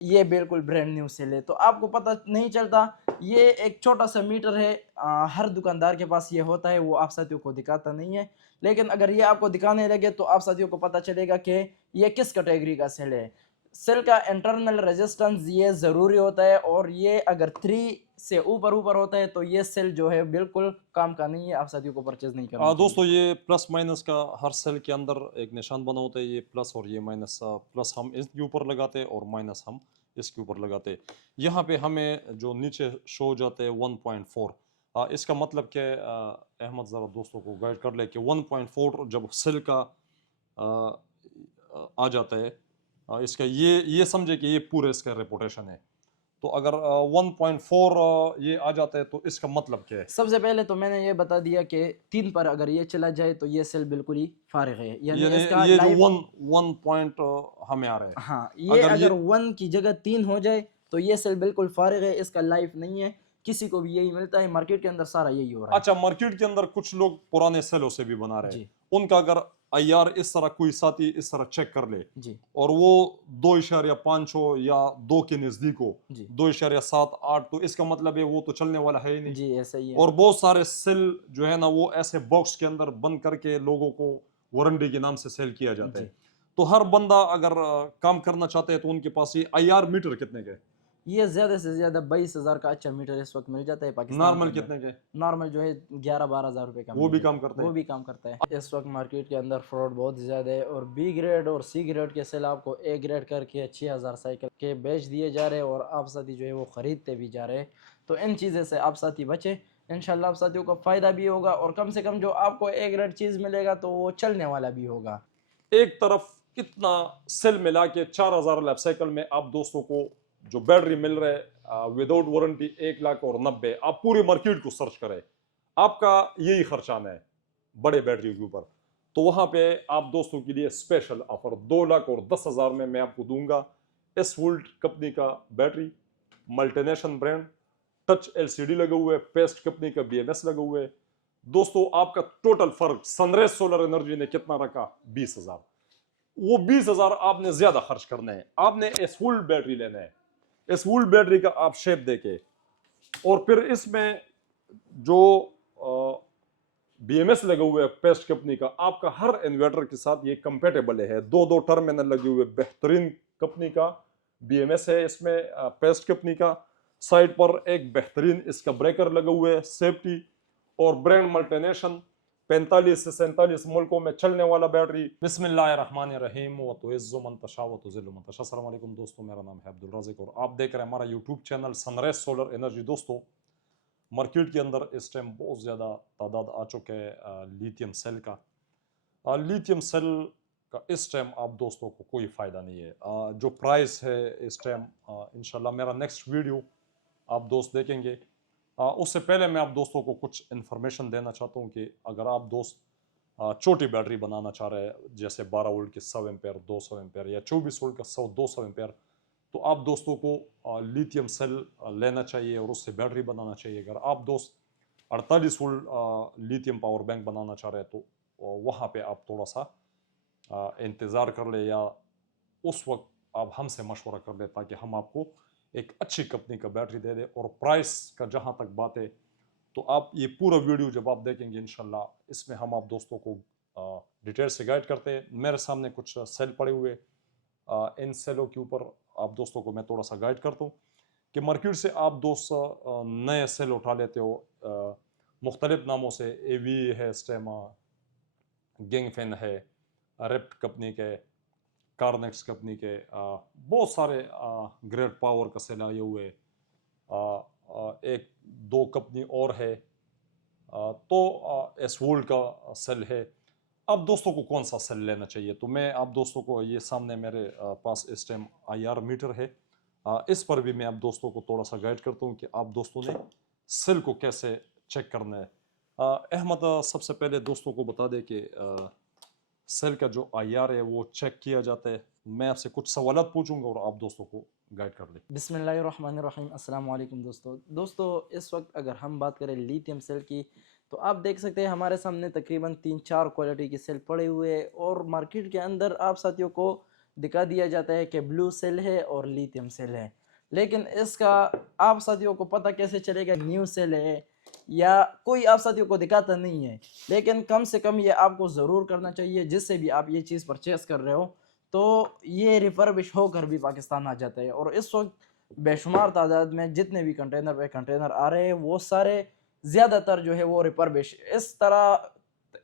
ये बिल्कुल brand new cell है, तो आपको पता नहीं चलता। ये एक छोटा सा मीटर है, हर दुकानदार के पास ये होता है, वो आप साथियों को दिखाता नहीं है। लेकिन अगर ये आपको दिखाने लगे तो आप साथियों को पता चलेगा कि ये किस कैटेगरी का सेल है। सेल का इंटरनल रेजिस्टेंस ये ज़रूरी होता है, और ये अगर 3 से ऊपर ऊपर होता है तो ये सेल जो है बिल्कुल काम का नहीं है, आप साथियों को परचेज नहीं करना चाहिए। दोस्तों, ये प्लस माइनस का हर सेल के अंदर एक निशान बना होता है, ये प्लस और ये माइनस। प्लस हम इसके ऊपर लगाते हैं और माइनस हम इसके ऊपर लगाते हैं। यहाँ पे हमें जो नीचे शो हो जाते हैं 1.4, इसका मतलब क्या है? अहमद ज़रा दोस्तों को गाइड कर ले कि 1.4 जब सेल का आ, आ जाता है, इसका ये समझे कि ये पूरे इसका रेपुटेशन है। तो अगर 1.4 ये आ जाता है तो इसका मतलब क्या है? सबसे पहले तो मैंने ये बता दिया कि 3 पर अगर ये चला जाए तो ये सेल बिल्कुल ही फारिग है, यानी यानी इसका ये जो लाइफ। वन वन पॉइंट हमें आ रहा है, हाँ, ये अगर अगर ये 1 की जगह 3 हो जाए तो ये सेल बिल्कुल फारिग है, इसका लाइफ नहीं है। किसी को भी यही मिलता है, मार्केट के अंदर सारा यही हो रहा है। अच्छा, मार्केट के अंदर कुछ लोग पुराने सेलों से भी बना रहे हैं, जी उनका अगर आईआर इस तरह कोई साथी इस तरह चेक कर ले जी और वो 2.5 हो या 2 के नजदीक हो, जी 2.78, तो इसका मतलब है वो तो चलने वाला है ही नहीं। जी, ऐसा ही है। और बहुत सारे सेल जो है ना, वो ऐसे बॉक्स के अंदर बंद करके लोगों को वारंटी के नाम से सेल किया जाता है। जी, तो हर बंदा अगर काम करना चाहता है तो उनके पास ये आईआर मीटर कितने के? ये ज़्यादा से ज़्यादा 22,000 का अच्छा मीटर इस वक्त मिल जाता है पाकिस्तान के नॉर्मल अंदर। कितने के? नॉर्मल जो है 11-12 हज़ार रुपये का वो मिल भी जाता काम है, करते वो हैं। भी काम करता है। इस वक्त मार्केट के अंदर फ्रॉड बहुत ज़्यादा है, और बी ग्रेड और सी ग्रेड के सेल आपको ए ग्रेड करके 6,000 साइकिल के बेच दिए जा रहे हैं, और आप साथी जो है वो ख़रीदते भी जा रहे हैं। तो इन चीज़ें से आप साथी बचें, इंशाल्लाह आप साथियों को फ़ायदा भी होगा, और कम से कम जो आपको ए ग्रेड चीज़ मिलेगा तो वो चलने वाला भी होगा। एक तरफ इतना सेल मिला के 4,000 लाइफ साइकिल में आप दोस्तों को जो बैटरी मिल रहा है विदाउट वारंटी 1,90,000, आप पूरी मार्केट को सर्च करें, आपका यही खर्चाना है बड़े बैटरी के ऊपर। तो वहां पे आप दोस्तों के लिए स्पेशल ऑफर 2,10,000 में मैं आपको दूंगा एस वोल्ट कंपनी का battery, multination brand, touch LCD लगे हुए, पेस्ट कंपनी का बीएमएस लगे हुए। दोस्तों, आपका टोटल फर्क सनराइज सोलर एनर्जी ने कितना रखा? 20,000। वो 20,000 आपने ज्यादा खर्च करना है, आपने इस फुल बैटरी लेना है। इस फुल बैटरी का आप शेप देके, और फिर इसमें जो बीएमएस लगे हुए पेस्ट कंपनी का, आपका हर इन्वर्टर के साथ ये कंपेटेबल है। दो दो टर्मिनल लगे हुए बेहतरीन कंपनी का बीएमएस है इसमें, पेस्ट कंपनी का। साइड पर एक बेहतरीन इसका ब्रेकर लगे हुए है, सेफ्टी और ब्रांड मल्टीनेशन। 45 से 47 मुल्कों में चलने वाला बैटरी। बिस्मिल्लाहिर्रहमानिर्रहीम व तुइज़्ज़ु मन तशा व तुज़िल्लु मन तशा। अस्सलाम वालेकुम दोस्तों, मेरा नाम है अब्दुल राज़िक और आप देख रहे हैं हमारा YouTube channel sunrise solar energy. दोस्तों, मार्केट के अंदर इस टाइम बहुत ज़्यादा तादाद आ चुके हैं लिथियम सेल का। लिथियम सेल का इस टाइम आप दोस्तों को कोई फ़ायदा नहीं है। जो प्राइस है इस टाइम, इंशाल्लाह मेरा नेक्स्ट वीडियो आप दोस्त देखेंगे। उससे पहले मैं आप दोस्तों को कुछ इन्फॉर्मेशन देना चाहता हूँ कि अगर आप दोस्त छोटी बैटरी बनाना चाह रहे हैं, जैसे 12 वोल्ट की 100 एम्पेयर, 200 एम्पेयर या 24 वोल्ट का 200 एम्पेयर, तो आप दोस्तों को लिथियम सेल लेना चाहिए और उससे बैटरी बनाना चाहिए। अगर आप दोस्त 48 वोल्ट लिथियम पावर बैंक बनाना चाह रहे हैं तो वहाँ पे आप थोड़ा सा इंतज़ार कर ले, या उस वक्त आप हमसे मशवरा कर ले, ताकि हम आपको एक अच्छी कंपनी का बैटरी दे दें। और प्राइस का जहाँ तक बात है, तो आप ये पूरा वीडियो जब आप देखेंगे इंशाल्लाह, इसमें हम आप दोस्तों को डिटेल से गाइड करते हैं। मेरे सामने कुछ सेल पड़े हुए, इन सेलों के ऊपर आप दोस्तों को मैं थोड़ा सा गाइड करता हूँ कि मार्केट से आप दोस्त नए सेल उठा लेते हो मुख्तलिफ नामों से। ए वी है, स्टेमा, गेंगफेन है, रेप्ट कंपनी के, कार्नेक्स कंपनी के, बहुत सारे ग्रेट पावर का सेल आए हुए। एक दो कंपनी और है, तो एस वोल्ट का सेल है। आप दोस्तों को कौन सा सेल लेना चाहिए? तो मैं आप दोस्तों को, ये सामने मेरे पास इस टाइम आईआर मीटर है, इस पर भी मैं आप दोस्तों को थोड़ा सा गाइड करता हूँ कि आप दोस्तों ने सेल को कैसे चेक करना है। अहमद, सबसे पहले दोस्तों को बता दें कि सेल का जो आईआर है वो चेक किया जाता है। मैं आपसे कुछ सवालात पूछूंगा और आप दोस्तों को गाइड कर लें। बिस्मिल्लाहिर्रहमानिर्रहीम, अस्सलाम वालेकुम दोस्तों, इस वक्त अगर हम बात करें लिथियम सेल की, तो आप देख सकते हैं हमारे सामने तकरीबन 3-4 क्वालिटी के सेल पड़े हुए हैं, और मार्केट के अंदर आप साथियों को दिखा दिया जाता है कि ब्लू सेल है और लिथियम सेल है, लेकिन इसका आप साथियों को पता कैसे चलेगा न्यू सेल है या कोई आप साथियों को दिखाता नहीं है। लेकिन कम से कम ये आपको ज़रूर करना चाहिए, जिससे भी आप ये चीज़ परचेस कर रहे हो तो ये रिफर्बिश होकर भी पाकिस्तान आ जाता है। और इस वक्त बेशुमार तादाद में जितने भी कंटेनर पे कंटेनर आ रहे हैं वो सारे ज़्यादातर जो है वो रिफर्बिश, इस तरह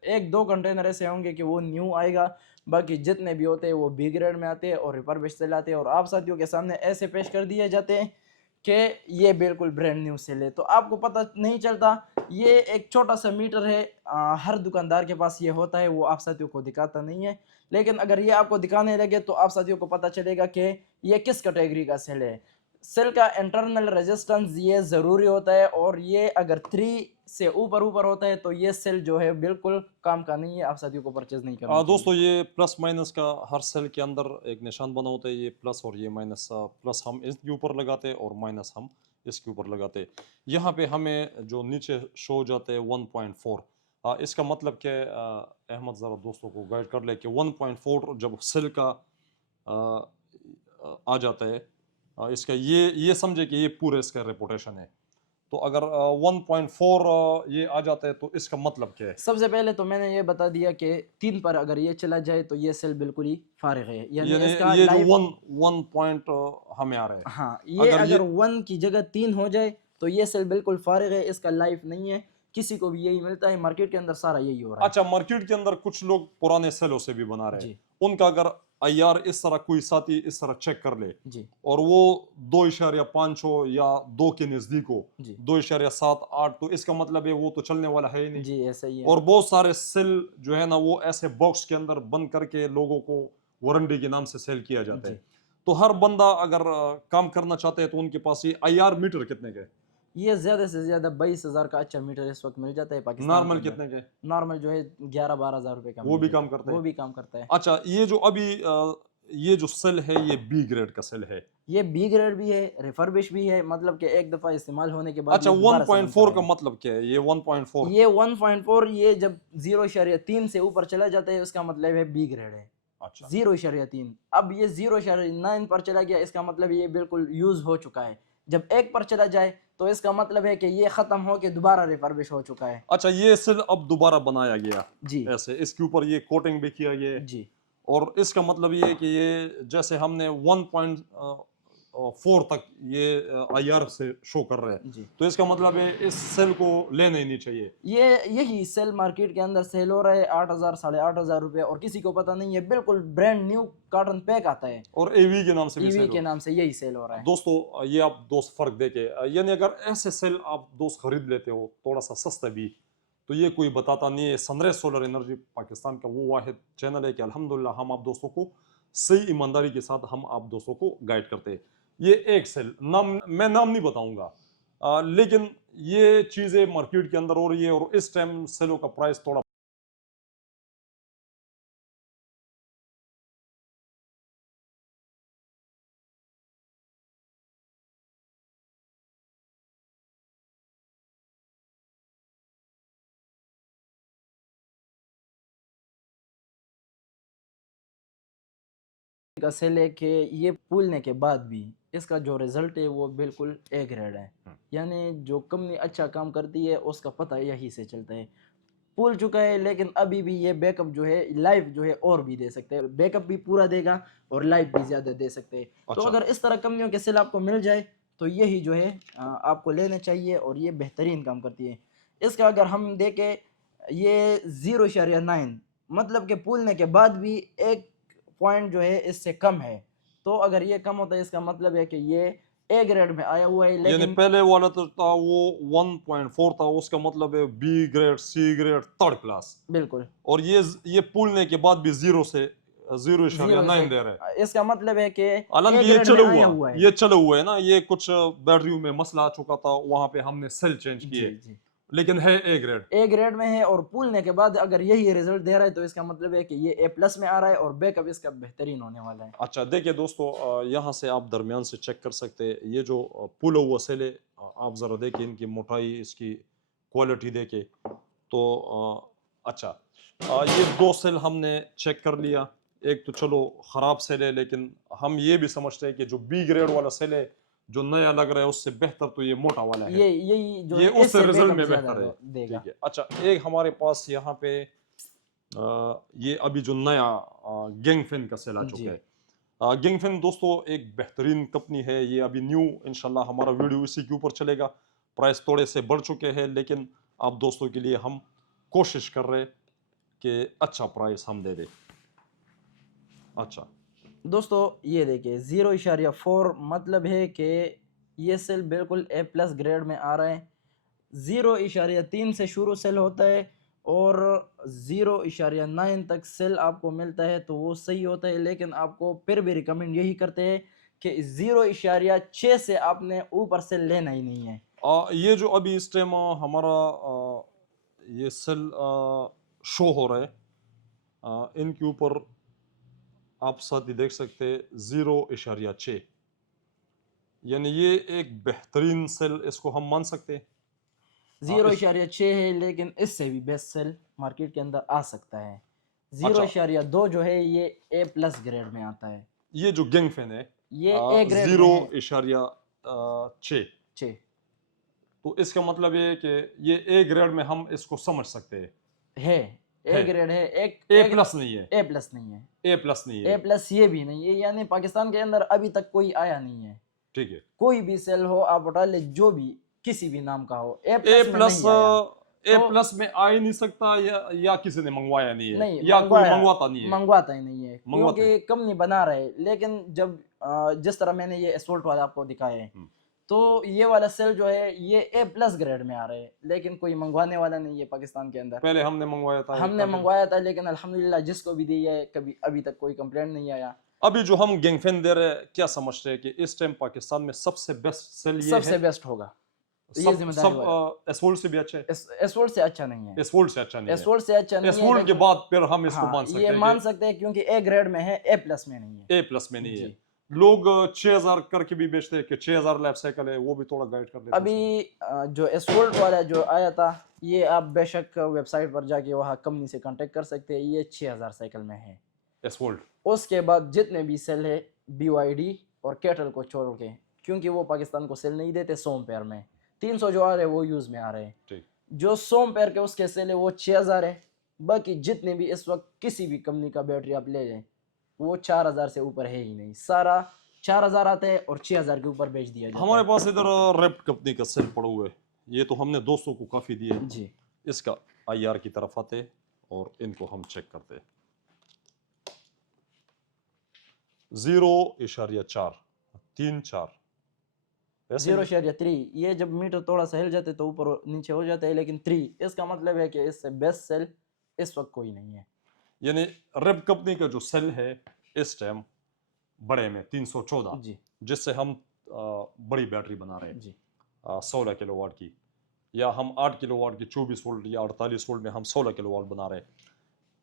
एक दो कंटेनर ऐसे होंगे कि वो न्यू आएगा, बाकी जितने भी होते हैं वो बी ग्रेड में आते हैं और रिफर्बिश से लाते हैं और आप साथियों के सामने ऐसे पेश कर दिए जाते हैं कि ये बिल्कुल ब्रांड न्यू सेल है। तो आपको पता नहीं चलता, ये एक छोटा सा मीटर है, हर दुकानदार के पास ये होता है, वो आप साथियों को दिखाता नहीं है। लेकिन अगर ये आपको दिखाने लगे तो आप साथियों को पता चलेगा कि ये किस कैटेगरी का सेल है। सेल का इंटरनल रेजिस्टेंस ये ज़रूरी होता है और ये अगर 3 से ऊपर होता है तो ये सेल जो है बिल्कुल काम का नहीं है, आप साथियों को परचेज नहीं करना दोस्तों चाहिए। ये प्लस माइनस का हर सेल के अंदर एक निशान बना होता है, ये प्लस और ये माइनस। प्लस हम इसके ऊपर लगाते हैं और माइनस हम इसके ऊपर लगाते हैं। यहाँ पे हमें जो नीचे शो जाते हैं 1.4, इसका मतलब क्या है? अहमद ज़रा दोस्तों को गाइड कर ले कि 1.4 जब सेल का आ जाता है, इसका ये समझे कि ये पूरे इसका रेपुटेशन है। तो अगर 1.4 ये आ जाता है तो इसका मतलब क्या है? सबसे पहले तो मैंने ये बता दिया कि 3 पर अगर ये चला जाए तो ये सेल बिल्कुल ही फारिग है, यानी इसका ये जो लाइफ। 1 पॉइंट हमें आ रहा है, हाँ, ये अगर 1 की जगह 3 हो जाए तो ये सेल बिल्कुल फारिग है, इसका लाइफ नहीं है। किसी को भी यही मिलता है, मार्केट के अंदर सारा यही हो रहा है। अच्छा, मार्केट के अंदर कुछ लोग पुराने सेलों से भी बना रहे हैं, जी उनका अगर आईआर इस तरह कोई साथी इस तरह चेक कर ले जी और वो 2.5 हो या 2 के नजदीक हो, जी 2.78, तो इसका मतलब है वो तो चलने वाला है ही नहीं। जी, ऐसा ही है। और बहुत सारे सेल जो है ना वो ऐसे बॉक्स के अंदर बंद करके लोगों को वारंटी के नाम से सेल किया जाता है। जी, तो हर बंदा अगर काम करना चाहता है तो उनके पास ये आईआर मीटर कितने के? ये ज़्यादा से ज़्यादा 22,000 का अच्छा मीटर इस वक्त मिल जाता है पाकिस्तान के नॉर्मल अंदर। कितने के? नॉर्मल जो है 11-12 हज़ार रुपए का वो मिल भी जाता काम है, करते वो हैं? भी काम करता है। अच्छा, ये जो अभी ये जो सेल है ये बी ग्रेड का सेल है। ये बी ग्रेड भी है, रिफर्बिश भी है, मतलब कि एक दफ़ा इस्तेमाल होने के बाद अच्छा, ये दोबारा से बनता 1.4 का रहेगा। मतलब क्या है? ये 1.4? ये 1.4 ये जब 0.3 से ऊपर चला जाता है उसका मतलब है बी ग्रेड है। अच्छा 0.3, अब ये 0.9 पर चला गया, इसका मतलब ये बिल्कुल यूज हो चुका है। जब 1 पर चला जाए तो इसका मतलब है कि ये खत्म हो के दोबारा रिफर्बिश हो चुका है। अच्छा, ये सेल अब दोबारा बनाया गया, जी ऐसे इसके ऊपर ये कोटिंग भी किया गया है। जी और इसका मतलब ये है कि ये जैसे हमने 1.4 तक ये आईआर से शो कर रहे हैं, जी, तो इसका मतलब है इस सेल को लेना ही नहीं चाहिए। ये यही सेल मार्केट के अंदर सेल हो रहा है 8,000 8,500 रुपए, और किसी को पता नहीं है, बिल्कुल ब्रांड न्यू कार्टन पैक आता है, और एवी के नाम से भी ईवी सेल के हो। नाम से यही सेल हो रहा है। दोस्तों ये आप दोस्त फर्क देखे, यानी अगर ऐसे सेल आप दोस्त खरीद लेते हो थोड़ा सा सस्ता भी, तो ये कोई बताता नहीं है। सनराइज सोलर एनर्जी पाकिस्तान का वो वाहिद चैनल है कि अल्हम्दुलिल्लाह हम आप दोस्तों को सही ईमानदारी के साथ हम आप दोस्तों को गाइड करते हैं। ये एक सेल नाम मैं नाम नहीं बताऊंगा, लेकिन ये चीज़ें मार्केट के अंदर हो रही है और इस टाइम सेलों का प्राइस थोड़ा का सेल है कि ये फूलने के बाद भी इसका जो रिजल्ट है वो बिल्कुल ए ग्रेड है, यानी जो कंपनी अच्छा काम करती है उसका पता यही से चलता है। फूल चुका है लेकिन अभी भी ये बैकअप जो है, लाइफ जो है और भी दे सकते हैं, बैकअप भी पूरा देगा और लाइफ भी ज़्यादा दे सकते हैं। तो अच्छा। अगर इस तरह कंपनियों के सेल आपको मिल जाए तो यही जो है आपको लेने चाहिए और ये बेहतरीन काम करती है। इसका अगर हम देखें, ये 0.9 मतलब कि फूलने के बाद भी एक पॉइंट जो है इससे कम है। तो अगर ये कम होता है इसका मतलब है कि ये ए ग्रेड में आया हुआ है, यानी लेकिन पहले वाला तो था वो 1.4 था, उसका मतलब है B grade, C grade, third class. बिल्कुल और ये पुलने के बाद भी जीरो से 0.9 0 दे रहे हैं। से इसका मतलब है कि ए हालांकि ग्रेड में आया हुआ है। ये चले हुए है ना, ये कुछ बैटरियों में मसला आ चुका था, वहां पे हमने सेल चेंज जी किए, जी, लेकिन है ए ग्रेड। ए ग्रेड में है और फूलने के बाद अगर यही रिजल्ट दे रहा है तो इसका मतलब है कि ये ए प्लस में आ रहा है और बैकअप इसका बेहतरीन होने वाला है। अच्छा देखिए दोस्तों, यहाँ से आप दरमियान से चेक कर सकते हैं, ये जो पुल हुआ सेल है, आप ज़रा देखिए इनकी मोटाई, इसकी क्वालिटी देखे तो अच्छा, ये दो सेल हमने चेक कर लिया, एक तो चलो खराब सेल है, लेकिन हम ये भी समझते हैं कि जो बी ग्रेड वाला सेल है जो नया लग रहा है उससे बेहतर तो ये मोटा वाला है, यही जो ये है उससे इससे रिजल्ट बैकअप में ज्यादा बेहतर है। देगा। ठीक है, अच्छा एक हमारे पास यहाँ पे ये अभी जो नया गैंगफिन का सेल आ चुका जी है। गैंगफिन दोस्तों एक बेहतरीन कंपनी है, ये अभी न्यू इंशाल्लाह हमारा वीडियो इसी के ऊपर चलेगा। प्राइस थोड़े से बढ़ चुके हैं, लेकिन आप दोस्तों के लिए हम कोशिश कर रहे हैं कि अच्छा प्राइस हम दे दें। अच्छा दोस्तों ये देखिए 0.4 मतलब है कि ये सेल बिल्कुल A+ ग्रेड में आ रहा है। 0.3 से शुरू सेल होता है और 0.9 तक सेल आपको मिलता है तो वो सही होता है, लेकिन आपको फिर भी रिकमेंड यही करते हैं कि 0.6 से आपने ऊपर सेल लेना ही नहीं है। ये जो अभी इस टाइम हमारा ये सेल शो हो रहा है, इनके ऊपर आप साथ ही देख सकते हैं 0.6, यानी ये एक बेहतरीन सेल इसको हम मान सकते हैं। 0.6 है, लेकिन इससे भी बेस्ट सेल मार्केट के अंदर आ सकता है। अच्छा 0.2 जो है ये A+ ग्रेड में आता है, ये जो गैंगफिन है ये A ग्रेड में जीरो है। इशारिया 6, 6 तो इसका मतलब ये है कि ये ए ग्रेड में हम इसको समझ सकते हैं। है, है। A ग्रेड है, एक ए प्लस नहीं है, A+ नहीं है, ए प्लस नहीं है। A+ ये भी नहीं है, यानी पाकिस्तान के अंदर अभी तक कोई आया नहीं है। ठीक है, कोई भी सेल हो आप उठा ले, जो भी किसी भी नाम का हो, ए A+ में प्लस नहीं आया। ए तो प्लस में आ ही नहीं सकता, या किसी ने मंगवाया नहीं है, नहीं या कोई मंगवाया, मंगवाता नहीं है। मंगवाता ही नहीं है, मंगवाते क्योंकि कंपनी बना रहे। लेकिन जब जिस तरह मैंने ये एसोल्ट वाला आपको दिखाया है, हम्म। तो ये वाला सेल जो है ये A+ ग्रेड में आ रहे हैं, लेकिन कोई मंगवाने वाला नहीं है पाकिस्तान के अंदर। पहले हमने मंगवाया था, हमने मंगवाया था, लेकिन अल्हम्दुलिल्लाह जिसको भी दी है कभी अभी तक कोई कंप्लेंट नहीं आया। अभी जो हम गैंगफिन दे रहे हैं, क्या समझते हैं कि इस टाइम पाकिस्तान में सबसे बेस्ट सेल ये सबसे है? बेस्ट होगा, ये सब जिम्मेदारी सब वाला। एसोल्ट से भी अच्छा है? एसोल्ट से अच्छा नहीं है, एसोल्ट से अच्छा नहीं है? एसोल्ट से अच्छा नहीं है, एसोल्ट के लेकिन बाद फिर हम इसको हाँ मान सकते ये हैं मान कि सकते हैं, क्योंकि A ग्रेड में है, A+ में नहीं है। ए प्लस में नहीं है। जी। लोग 6000 करके भी बेचते हैं कि 6000 लाइफ साइकिल है, वो भी थोड़ा गाइड कर देते हैं। अभी जो एसोल्ट वाला जो आया था, ये आप बेशक वेबसाइट पर जाके वहाँ कंपनी से कांटेक्ट कर सकते हैं, ये 6000 साइकिल में है। एसोल्ट उसके बाद जितने भी सेल है BYD और कैटल को छोड़ के, क्योंकि वो पाकिस्तान को सेल नहीं देते, 100 पेयर में 300 जो आ रहे हैं वो यूज़ में आ रहे हैं। ठीक, जो 100 पेयर के उसके सेल है वो 6000 है। बाकी जितने भी इस वक्त किसी भी कंपनी का बैटरी आप ले लें, वो 4000 से ऊपर है ही नहीं। सारा 4000 आता है और 6000 के ऊपर बेच दिया जाता हमारे है। पास इधर रेप्ट कंपनी का सेल पड़ा हुआ है, ये तो हमने दोस्तों को काफी दिए। जी इसका आईआर की तरफ आते और इनको हम चेक करते। 0.4 3-4 ऐसे ही? 0.3, ये जब मीटर थोड़ा सा हिल जाते तो ऊपर नीचे हो जाता है, लेकिन 3 इसका मतलब है कि इससे बेस्ट सेल इस वक्त कोई नहीं है। यानी रेप कंपनी का जो सेल है इस टाइम बड़े में 314, जी जिससे हम बड़ी बैटरी बना रहे हैं जी 16 किलोवाट की, या हम 8 किलोवाट की 24 वोल्ट या 48 वोल्ट में हम 16 किलोवाट बना रहे हैं।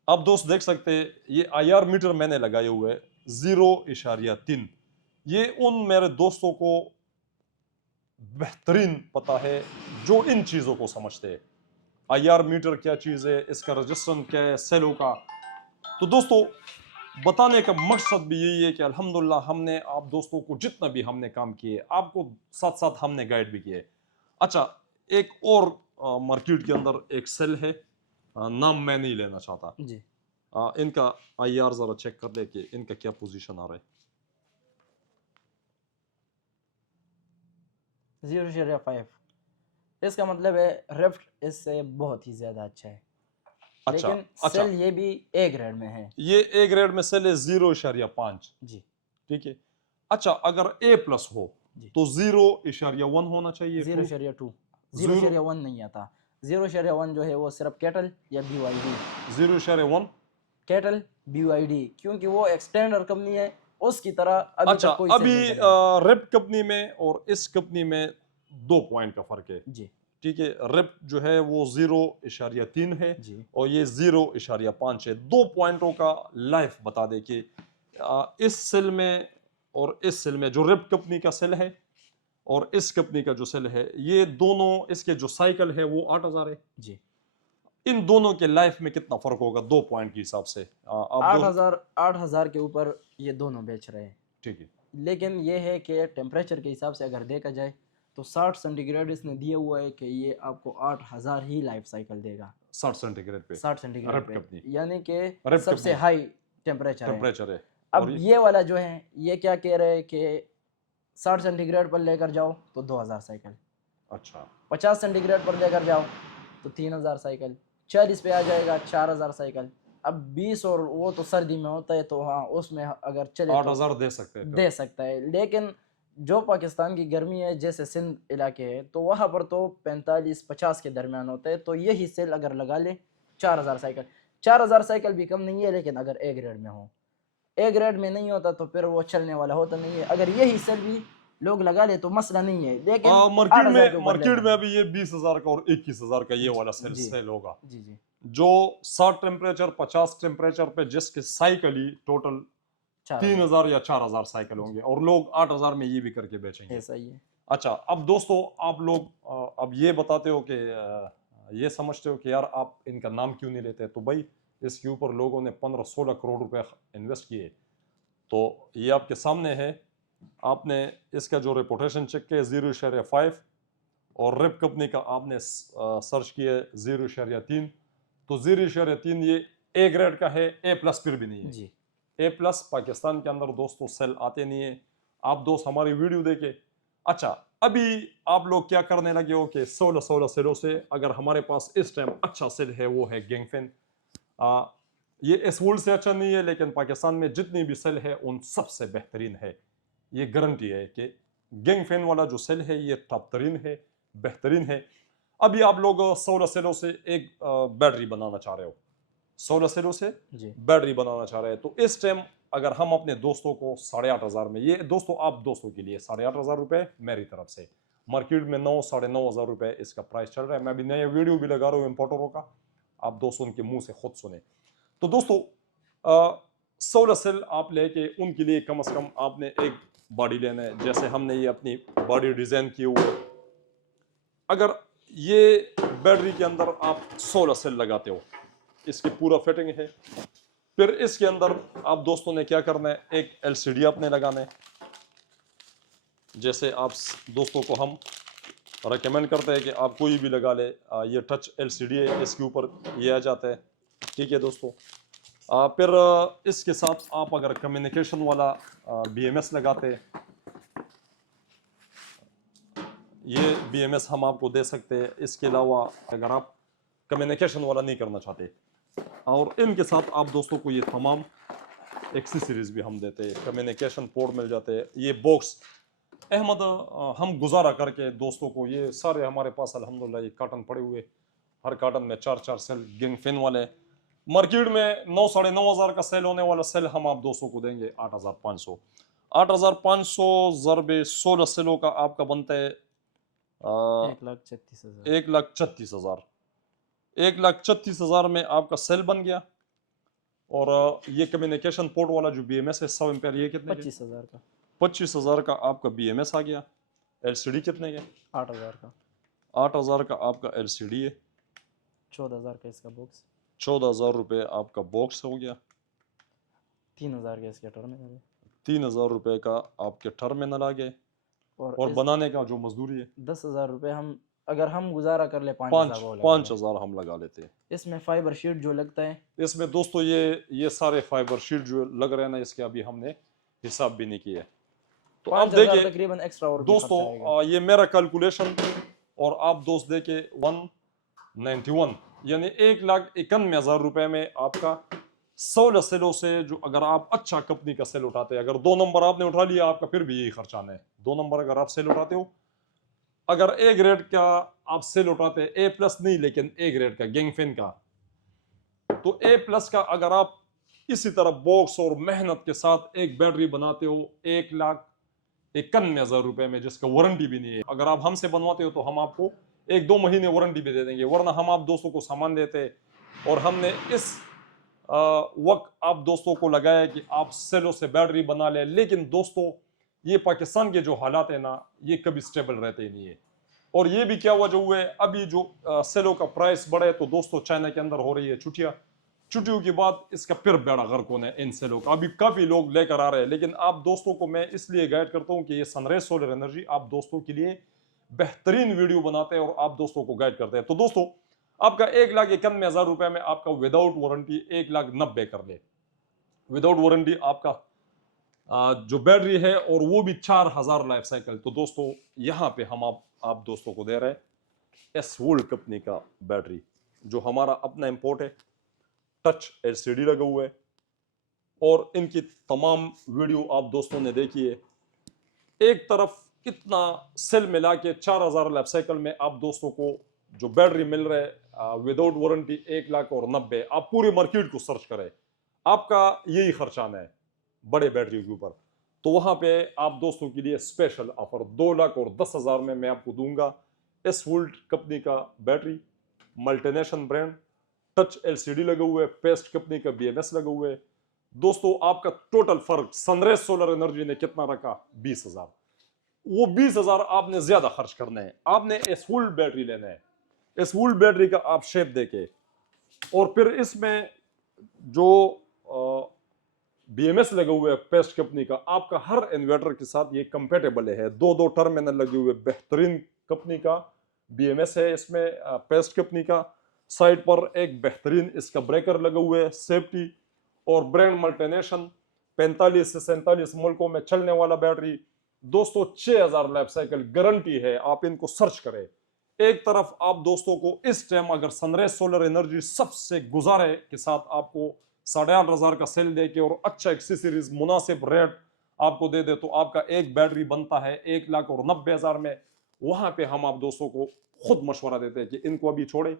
अब दोस्त देख सकते हैं ये आईआर मीटर मैंने लगाए हुए है 0.3। ये उन मेरे दोस्तों को बेहतरीन पता है जो इन चीज़ों को समझते हैं। आईआर मीटर क्या चीज़ है, इसका रजिस्ट्रेशन क्या है सेलों का। तो दोस्तों बताने का मकसद भी यही है कि अल्हम्दुलिल्लाह हमने आप दोस्तों को जितना भी हमने काम किए, आपको साथ साथ हमने गाइड भी किए। अच्छा एक और मार्केट के अंदर एक सेल है, नाम मैं नहीं लेना चाहता। जी इनका आईआर जरा चेक कर ले कि इनका क्या पोजीशन आ रहा है। 0.5, इसका मतलब है रिफ्ट इससे बहुत ही ज्यादा अच्छा है। अच्छा लेकिन अच्छा, सेल ये भी A ग्रेड में है। ये ए ग्रेड में सेल है 0.5। जी ठीक है, अच्छा अगर ए प्लस हो जी तो 0.1 होना चाहिए। 0.2, 0 0.1 नहीं आता। 0.1 जो है वो सिर्फ कैटल या BYD, 0.1। कैटल BYD, क्योंकि वो एक्सटेंडर कंपनी है, उसकी तरह अभी अच्छा तक कोई सेल अभी नहीं चला। रेप कंपनी में और इस कंपनी में 2 पॉइंट का फर्क है। जी ठीक है, रेप जो है वो 0.3 है जी और ये 0.5 है। 2 पॉइंटों का लाइफ बता दे कि इस सेल में और इस सेल में, जो रेप कंपनी का सेल है और इस कंपनी का जो सेल है, ये दोनों इसके जो साइकिल है वो 8000 है। जी इन दोनों के लाइफ में कितना फर्क होगा 2 पॉइंट के हिसाब से? आप दो 8,000 के ऊपर ये दोनों बेच रहे हैं। ठीक है। लेकिन ये है कि टेम्परेचर के हिसाब से अगर देखा जाए तो 60 सेंटीग्रेड इसने दिया हुआ है कि ये आपको 8,000 ही लाइफ साइकिल देगा 60 सेंटीग्रेड पे 60 सेंटीग्रेड अरब पे, कंपनी यानी कि अरब सबसे कंपनी हाई टेम्परेचर है। टेम्परेचर है। अब और ये वाला जो है ये क्या कह रहे हैं कि 60 सेंटीग्रेड पर लेकर जाओ तो 2,000 साइकिल, अच्छा 50 सेंटीग्रेड पर लेकर जाओ तो 3,000 साइकिल, 40 पे आ जाएगा 4,000 साइकिल। अब 20 और वो तो सर्दी में होता है तो हाँ उसमें अगर चले तो 8,000 दे सकते हैं दे सकता है। लेकिन जो पाकिस्तान की गर्मी है जैसे सिंध इलाके है तो वहाँ पर तो 45-50 के दरमियान होता है, तो यही सेल अगर लगा ले 4,000 साइकिल, 4,000 साइकिल भी कम नहीं है। लेकिन अगर ए ग्रेड में हो, ए ग्रेड में नहीं होता तो फिर वो चलने वाला होता नहीं है। अगर यही सेल भी लोग लगा ले तो मसला नहीं है, लेकिन 8,000 के ऊपर मार्केट लेना में है। अभी ये 20,000 का और 21,000 का ये वाला सेल जी सेल होगा। जी जी जो 60 टेम्परेचर 50 टेम्परेचर पे जिसके साइकिल ही टोटल 4,000 3,000 या 4,000 साइकिल होंगे और लोग 8,000 में ये भी करके बेचेंगे। ऐसा ही है। अच्छा अब दोस्तों आप लोग अब ये बताते हो कि ये समझते हो कि यार आप इनका नाम क्यों नहीं लेते, तो भाई इसके ऊपर लोगों ने 15-16 करोड़ रुपए इन्वेस्ट किए। तो ये आपके सामने है, आपने इसका जो रेपुटेशन चेक किया 0.5 और रिप कंपनी का आपने सर्च किया 0.3, तो 0.3 ये ए ग्रेड का है, ए प्लस फिर भी नहीं है। जी ए प्लस पाकिस्तान के अंदर दोस्तों सेल आते नहीं है। आप दोस्त हमारी वीडियो देखे। अच्छा अभी आप लोग क्या करने लगे हो कि 16 सेलों से, अगर हमारे पास इस टाइम अच्छा सेल है वो है गैंगफिन। ये इस वर्ल्ड से अच्छा नहीं है लेकिन पाकिस्तान में जितनी भी सेल है उन सबसे बेहतरीन है। ये गारंटी है कि गैंगफिन वाला जो सेल है ये टॉप तरीन है, बेहतरीन है। अभी आप लोग 16 सेलों से एक बैटरी बनाना चाह रहे हो, 16 सेलों से जी बैटरी बनाना चाह रहे हैं, तो इस टाइम अगर हम अपने दोस्तों को 8,500 में, ये दोस्तों आप दोस्तों के लिए 8,500 रुपए मेरी तरफ से, मार्केट में 9-9,500 रुपए इसका प्राइस चल रहा है। मैं भी नया वीडियो भी लगा रहा हूँ इम्पोर्टरों का, आप दोस्तों उनके मुंह से खुद सुने। तो दोस्तों 16 सेल आप लेके उनके लिए कम से कम आपने एक बॉडी लेना है। जैसे हमने ये अपनी बॉडी डिजाइन की हुई है, अगर ये बैटरी के अंदर आप 16 सेल लगाते हो, इसकी पूरा फिटिंग है, फिर इसके अंदर आप दोस्तों ने क्या करना है, एक एलसीडी आपने लगाना है। जैसे आप दोस्तों को हम रेकमेंड करते हैं कि आप कोई भी लगा ले, ये टच एलसीडी है, इसके ऊपर ये आ जाता है। ठीक है दोस्तों, फिर इसके साथ आप अगर कम्युनिकेशन वाला बीएमएस लगाते हैं, ये बीएमएस हम आपको दे सकते हैं। इसके अलावा अगर आप कम्युनिकेशन वाला नहीं करना चाहते, और इनके साथ आप दोस्तों को ये तमाम एक्सेसरीज भी हम देते हैं, कम्युनिकेशन पोर्ट मिल जाते हैं। ये बॉक्स अहमद हम गुजारा करके दोस्तों को, ये सारे हमारे पास अल्हम्दुलिल्लाह ये कार्टन पड़े हुए, हर कार्टन में 4-4 सेल गैंगफिन वाले। मार्केट में 9-9,500 का सेल होने वाला सेल हम आप दोस्तों को देंगे 8,500। 8,500 ज़रबे 16 सेलों का आपका बनता है 1,36,000। 1,36,000। 1,36,000 में आपका सेल बन गया। और ये कम्युनिकेशन पोर्ट वाला जो बीएमएस है 100 एम्पेयर, ये कितने 25,000 का। 25,000 का आपका बीएमएस आ गया। एलसीडी कितने के? 8,000 का। 8,000 का आपका एलसीडी है। 14,000 का इसका बॉक्स। 14,000 रुपये आपका बॉक्स हो गया। 3,000 का इसका टर्मिनल है। 3,000 रुपये का आपके टर्मिनल आ गए। और बनाने का जो मजदूरी है 10,000 रुपये हम अगर हम गुजारा कर ले 5,000 5,000 हम लगा लेते हैं। इसमें फाइबर शीट जो लगता है, इसमें दोस्तों ये सारे फाइबर शीट जो लग रहे हैं ना, इसके अभी हमने हिसाब भी नहीं किया। तो आप 5,000 देखिए तकरीबन एक्स्ट्रा और भी दोस्तों, खर्चा आएगा। ये मेरा कैलकुलेशन, और आप दोस्त देखे 191 यानी 1,91,000 रुपए में आपका 16 सेलों से, जो अगर आप अच्छा कंपनी का सेल उठाते हैं, अगर 2 नंबर आपने उठा लिया आपका फिर भी यही खर्चा आना है। 2 नंबर अगर आप सेल उठाते हो, अगर ए ग्रेड का आप सेल उठाते हैं, ए प्लस नहीं लेकिन ए ग्रेड का गैंगफिन का, तो ए प्लस का अगर आप इसी तरह बॉक्स और मेहनत के साथ एक बैटरी बनाते हो 1,91,000 रुपए में, जिसका वारंटी भी नहीं है, अगर आप हमसे बनवाते हो तो हम आपको 1-2 महीने वारंटी भी दे देंगे, वरना हम आप दोस्तों को सामान देते। और हमने इस वक्त आप दोस्तों को लगाया कि आप सेलों से बैटरी बना ले, लेकिन दोस्तों ये पाकिस्तान के जो हालात है ना, ये कभी स्टेबल रहते ही नहीं है। और ये भी क्या वजह हुआ है, अभी जो सेलों का प्राइस बढ़े तो दोस्तों चाइना के अंदर हो रही है छुट्टियों के बाद इसका फिर बेड़ा गर्क होना है इन सेलों का। अभी काफी लोग लेकर आ रहे हैं, लेकिन आप दोस्तों को मैं इसलिए गाइड करता हूं कि ये सनराइज सोलर एनर्जी आप दोस्तों के लिए बेहतरीन वीडियो बनाते हैं और आप दोस्तों को गाइड करते हैं। तो दोस्तों आपका 1,91,000 रुपए में आपका विदाउट वारंटी 1,90,000 कर ले, विदाउट वारंटी आपका जो बैटरी है, और वो भी 4,000 लाइफ साइकिल। तो दोस्तों यहाँ पे हम आप दोस्तों को दे रहे हैं एस वोल्ट कंपनी का बैटरी, जो हमारा अपना इंपोर्ट है, टच एलसीडी लगा हुआ है, और इनकी तमाम वीडियो आप दोस्तों ने देखी है। एक तरफ कितना सेल मिला के 4,000 लाइफ साइकिल में आप दोस्तों को जो बैटरी मिल रहा है विदाउट वारंटी 1,90,000। आप पूरे मार्केट को सर्च करें, आपका यही खर्चा आना है बड़े बैटरी के ऊपर। तो वहां पे आप दोस्तों के लिए स्पेशल ऑफर 2,10,000 में मैं आपको दूंगा एस वोल्ट कंपनी का battery, multination brand, touch LCD लगा हुआ है, पेस्ट कंपनी का बीएमएस लगा हुआ है। दोस्तों आपका टोटल फर्क सनराइज सोलर एनर्जी ने कितना रखा, 20,000। वो 20,000 आपने ज्यादा खर्च करना है, आपने एस वोल्ट बैटरी लेना है। एस वोल्ट बैटरी का आप शेप देके, और फिर इसमें जो बीएमएस लगे हुए है पेस्ट कंपनी का, आपका हर इन्वर्टर के साथ ये कंपेटेबल है। दो टर्मिनल लगे हुए बेहतरीन कंपनी का बीएमएस है इसमें, पेस्ट कंपनी का। साइड पर एक बेहतरीन इसका ब्रेकर लगा हुआ है, सेफ्टी और ब्रांड मल्टीनेशन। 45 से 47 मुल्कों में चलने वाला बैटरी। दोस्तों 6,000 लाइफ साइकिल गारंटी है, आप इनको सर्च करें। एक तरफ आप दोस्तों को इस टाइम अगर सनराइज सोलर एनर्जी सबसे गुजारे के साथ आपको 8,500 का सेल दे के और अच्छा एक्सेसरीज मुनासिब रेट आपको दे दे, तो आपका एक बैटरी बनता है 1,90,000 में। वहां पे हम आप दोस्तों को खुद मशवरा देते हैं कि इनको अभी छोड़े,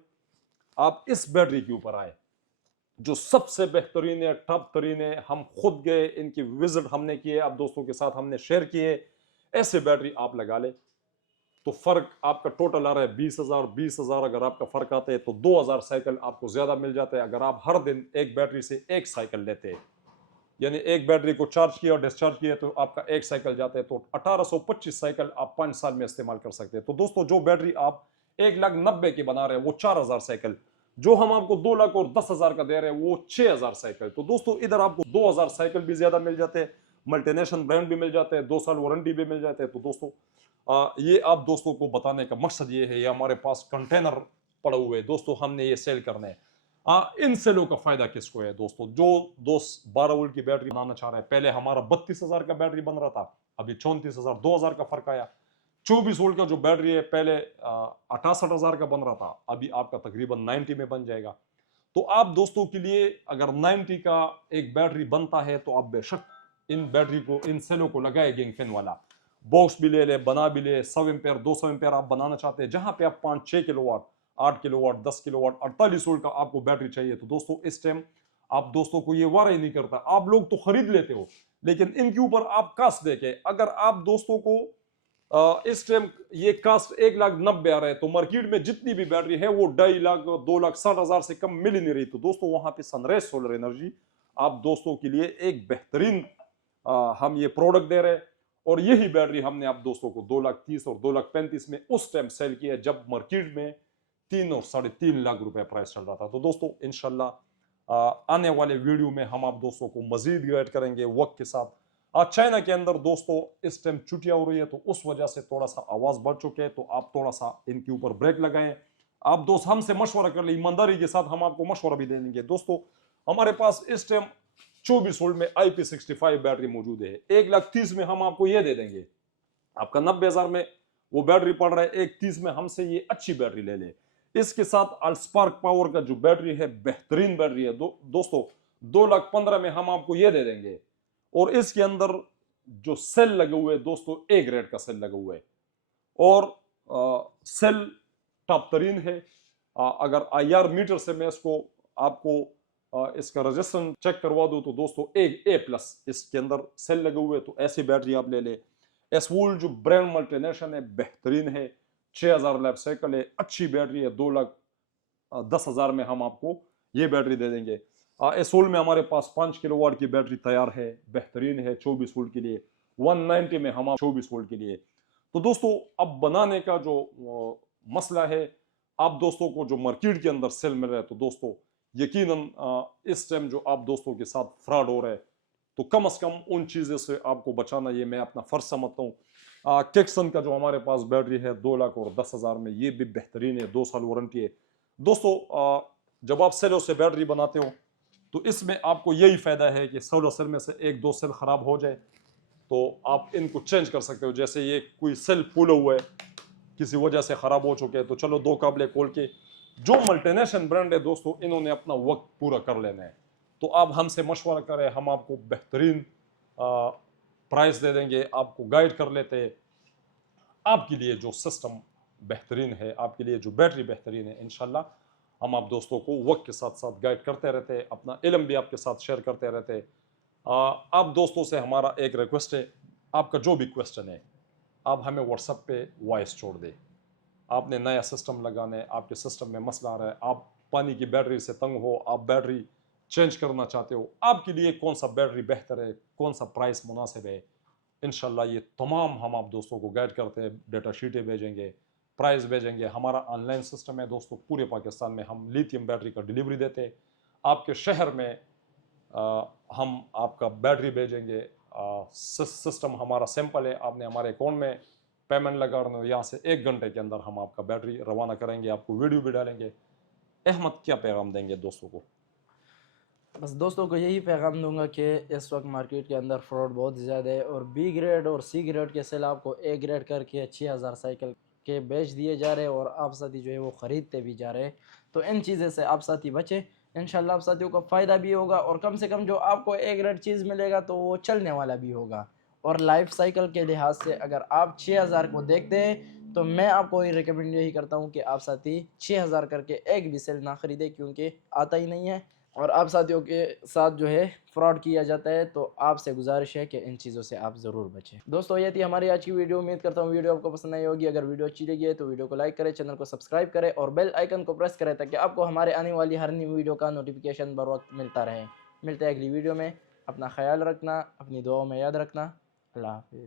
आप इस बैटरी के ऊपर आए जो सबसे बेहतरीन है, टॉप तरीन है। हम खुद गए, इनकी विजिट हमने किए, आप दोस्तों के साथ हमने शेयर किए। ऐसे बैटरी आप लगा ले तो फर्क आपका टोटल आ रहा है 20,000 अगर आपका फर्क आता है तो 2,000 साइकिल आपको ज्यादा मिल जाता है। अगर आप हर दिन एक बैटरी से एक साइकिल लेते हैं, यानी एक बैटरी को चार्ज किया और डिस्चार्ज किया तो आपका एक साइकिल जाता है, तो 1825 साइकिल आप 5 साल में इस्तेमाल कर सकते हैं। तो दोस्तों जो बैटरी आप 1,90,000 की बना रहे हैं वो 4,000 साइकिल, जो हम आपको 2,10,000 का दे रहे हैं वो 6,000 साइकिल। तो दोस्तों इधर आपको 2,000 साइकिल भी ज्यादा मिल जाते हैं, मल्टीनेशन ब्रांड भी मिल जाते हैं, 2 साल वारंटी भी मिल जाते हैं। तो दोस्तों ये आप दोस्तों को बताने का मकसद ये है, ये हमारे पास कंटेनर पड़ा हुए हैं दोस्तों, हमने ये सेल करने हैं। इन सेलों का फायदा किसको है दोस्तों, जो दोस्त 12 वोल्ट की बैटरी बनाना चाह रहे हैं। पहले हमारा 32,000 का बैटरी बन रहा था, अभी 34,000, 2,000 का फर्क आया। 24 वोल्ट का जो बैटरी है पहले 68,000 का बन रहा था, अभी आपका तकरीबन 90 में बन जाएगा। तो आप दोस्तों के लिए अगर 90 का एक बैटरी बनता है तो आप बेशक इन बैटरी को, इन सेलों को लगाए गेंगफेन वाला बॉक्स भी ले ले, बना भी ले। 100 एम्पेयर 200 एम्पेयर आप बनाना चाहते हैं, जहां पे आप 5-6 किलोवाट, 8 किलोवाट, 10 किलोवाट, 48 वोल्ट का आपको बैटरी चाहिए, तो दोस्तों इस टाइम आप दोस्तों को ये वारा ही नहीं करता। आप लोग तो खरीद लेते हो, लेकिन इनके ऊपर आप कास्ट देके, अगर आप दोस्तों को इस टाइम ये कास्ट 1,90,000 आ रहा है, तो मार्केट में जितनी भी बैटरी है वो 2.5 लाख 2,60,000 से कम मिल ही नहीं रही। तो दोस्तों वहां पे सनराइज सोलर एनर्जी आप दोस्तों के लिए एक बेहतरीन हम ये प्रोडक्ट दे रहे हैं। और यही बैटरी हमने आप दोस्तों को 2,30,000 और 2,35,000 में उस टाइम सेल किया जब मार्केट में 3 और 3.5 लाख रुपए प्राइस चल रहा था। तो दोस्तों इंशाल्लाह आने वाले वीडियो में हम आप दोस्तों को मजीद गाइड करेंगे वक्त के साथ। आज चाइना के अंदर दोस्तों इस टाइम छुट्टियां हो रही है, तो उस वजह से थोड़ा सा आवाज बढ़ चुके हैं, तो आप थोड़ा सा इनके ऊपर ब्रेक लगाएं। आप दोस्त हमसे मशवरा कर ले, ईमानदारी के साथ हम आपको मशवरा भी दे देंगे। दोस्तों हमारे पास इस टाइम 24 वोल्ट में IP65 बैटरी मौजूद है, 1,30,000 में हम आपको ये दे देंगे। आपका 90,000 में वो बैटरी पड़ रहा है, 1,30,000 में हमसे ये अच्छी बैटरी ले ले। इसके साथ अल्स्पार्क पावर का जो बैटरी है बेहतरीन बैटरी है दोस्तों, 2,15,000 में हम आपको ये दे देंगे। और इसके अंदर जो सेल लगे हुए दोस्तों, ए ग्रेड का सेल लगा हुआ है, और सेल टॉप तरीन है। अगर IR मीटर से मैं इसको आपको इसका रजिस्ट्रेशन चेक करवा दूं तो दोस्तों A+ इसके अंदर सेल लगे हुए, तो ऐसी बैटरी आप ले ले। एस वोल्ट जो ब्रांड मल्टीनेशन है बेहतरीन है, 6,000 लाइफ साइकिल है, अच्छी बैटरी है, 2,10,000 में हम आपको ये बैटरी दे देंगे। एस वोल्ट में हमारे पास 5 किलोवाट की बैटरी तैयार है, बेहतरीन है 24 वोल्ट के लिए, 190 में हम 24 वोल्ट के लिए। तो दोस्तों अब बनाने का जो मसला है, आप दोस्तों को जो मार्केट के अंदर सेल मिल रहा है, तो दोस्तों यकीनन इस टाइम जो आप दोस्तों के साथ फ्रॉड हो रहा है, तो कम से कम उन चीज़ों से आपको बचाना, ये मैं अपना फ़र्ज समझता हूँ। किक्सन का जो हमारे पास बैटरी है 2,10,000 में, ये भी बेहतरीन है, 2 साल वारंटी है। दोस्तों जब आप सेलों से बैटरी बनाते हो तो इसमें आपको यही फ़ायदा है कि सेलो सेल में से 1-2 सेल ख़राब हो जाए तो आप इनको चेंज कर सकते हो। जैसे ये कोई सेल फूला हुआ है, किसी वजह से ख़राब हो चुके हैं, तो चलो 2 काबले खोल के, जो मल्टीनेशनल ब्रांड है दोस्तों, इन्होंने अपना वक्त पूरा कर लेना है, तो आप हमसे मशवरा करें, हम आपको बेहतरीन प्राइस दे देंगे, आपको गाइड कर लेते हैं। आपके लिए जो सिस्टम बेहतरीन है, आपके लिए जो बैटरी बेहतरीन है, इंशाल्लाह हम आप दोस्तों को वक्त के साथ साथ गाइड करते रहते हैं, अपना इल्म भी आपके साथ शेयर करते रहते हैं। आप दोस्तों से हमारा एक रिक्वेस्ट है, आपका जो भी क्वेश्चन है आप हमें व्हाट्सएप पे वॉइस छोड़ दें। आपने नया सिस्टम लगाना है, आपके सिस्टम में मसला आ रहा है, आप पानी की बैटरी से तंग हो, आप बैटरी चेंज करना चाहते हो, आपके लिए कौन सा बैटरी बेहतर है, कौन सा प्राइस मुनासिब है, इंशाल्लाह ये तमाम हम आप दोस्तों को गाइड करते हैं। डेटा शीटें भेजेंगे, प्राइस भेजेंगे। हमारा ऑनलाइन सिस्टम है दोस्तों, पूरे पाकिस्तान में हम लिथियम बैटरी का डिलीवरी देते हैं। आपके शहर में हम आपका बैटरी भेजेंगे। सिस्टम हमारा सिंपल है, आपने हमारे अकाउंट में पेमेंट लगा रहे हो, यहाँ से 1 घंटे के अंदर हम आपका बैटरी रवाना करेंगे, आपको वीडियो भी डालेंगे। अहमद क्या पैगाम देंगे दोस्तों को? बस दोस्तों को यही पैगाम दूंगा कि इस वक्त मार्केट के अंदर फ्रॉड बहुत ज़्यादा है और बी ग्रेड और सी ग्रेड के सेल आपको ए ग्रेड करके 6,000 साइकिल के बेच दिए जा रहे हैं और आप साथी जो है वो ख़रीदते भी जा रहे हैं। तो इन चीज़ें से आप साथी बचें, इंशाल्लाह आप साथियों को फ़ायदा भी होगा और कम से कम जो आपको ए ग्रेड चीज़ मिलेगा तो वो चलने वाला भी होगा। और लाइफ साइकिल के लिहाज से अगर आप 6,000 को देखते हैं तो मैं आपको ये रिकमेंड यही करता हूँ कि आप साथी 6,000 करके एक भी सेल ना ख़रीदे, क्योंकि आता ही नहीं है और आप साथियों के साथ जो है फ्रॉड किया जाता है। तो आपसे गुजारिश है कि इन चीज़ों से आप ज़रूर बचें। दोस्तों ये थी हमारी आज की वीडियो। उम्मीद करता हूँ वीडियो आपको पसंद आई होगी। अगर वीडियो अच्छी लगी है तो वीडियो को लाइक करें, चैनल को सब्सक्राइब करें और बेल आइकन को प्रेस करें ताकि आपको हमारे आने वाली हर नई वीडियो का नोटिफिकेशन बर वक्त मिलता रहे। मिलते हैं अगली वीडियो में। अपना ख्याल रखना, अपनी दुआओं में याद रखना। अल्लाह हाफिज़।